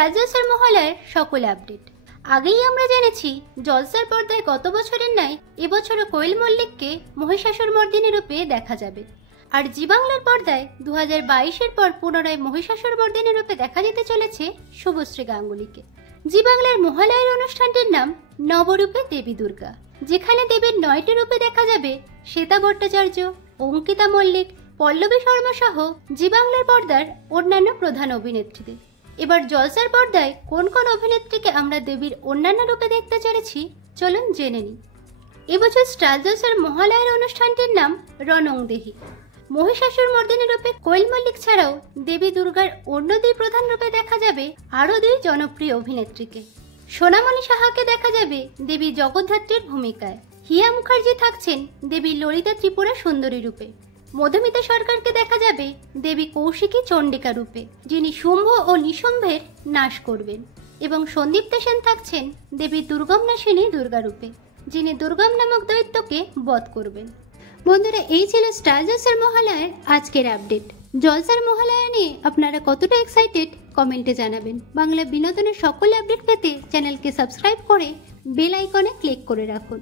Star জলসার মহালয়ার সকল আপডেট। আগেই আমরা জেনেছি জলসার পর্দায় গত বছরের ন্যায় এবছরও কোয়েল মল্লিককে মহিষাসুরমর্দিনী রূপে দেখা যাবে। আর জি বাংলার পর্দায় 2022-এর পর পুনরায় মহিষাসুরমর্দিনী রূপে দেখা যেতে চলেছে শুভশ্রী গাঙ্গুলিকে। জি বাংলার মহালয়ার অনুষ্ঠানটির নাম নবরূপে দেবী দুর্গা, যেখানে দেবীর 9টি রূপে দেখা যাবে শ্বেতা ভট্টাচার্য, অঙ্কিতা মল্লিক, পল্লবী শর্মা সহ জি বাংলার পর্দার অন্যান্য প্রধান অভিনেত্রীদের। এবার জলসার পর্দায় কোন কোন অভিনেত্রীকে আমরা দেবীর অন্যান্য রূপে দেখতে চলেছি চলুন জেনে নিই। এবছর স্টার জলসার মহালয়ার অনুষ্ঠানটির নাম রণংদেহী। মহিষাসুরমর্দিনী রূপে কোয়েল মল্লিক ছাড়াও দেবী দুর্গার অন্য দুই প্রধান রূপে দেখা যাবে আরও দুই জনপ্রিয় অভিনেত্রীকে। সোনামণি সাহাকে দেখা যাবে দেবী জগদ্ধাত্রীর ভূমিকায়, হিয়া মুখার্জি থাকছেন দেবী ললিতা ত্রিপুরা সুন্দরী রূপে, মধুমিতা সরকারকে দেখা যাবে দেবী কৌশিকী চণ্ডিকা রূপে, যিনি শুম্ভ ও নিশুম্ভের নাশ করবেন, এবং সন্দীপ্তা সেন থাকছেন দেবী দুর্গমনাশিনী দুর্গা রূপে, যিনি দুর্গম নামক দৈত্যকে বধ করবেন। বন্ধুরা, এই ছিল স্টার জলসার মহালয়ার আজকের আপডেট। জলসার মহালয়া নিয়ে আপনারা কতটা এক্সাইটেড কমেন্টে জানাবেন। বাংলা বিনোদনের সকল আপডেট পেতে চ্যানেলকে সাবস্ক্রাইব করে বেল আইকনে ক্লিক করে রাখুন।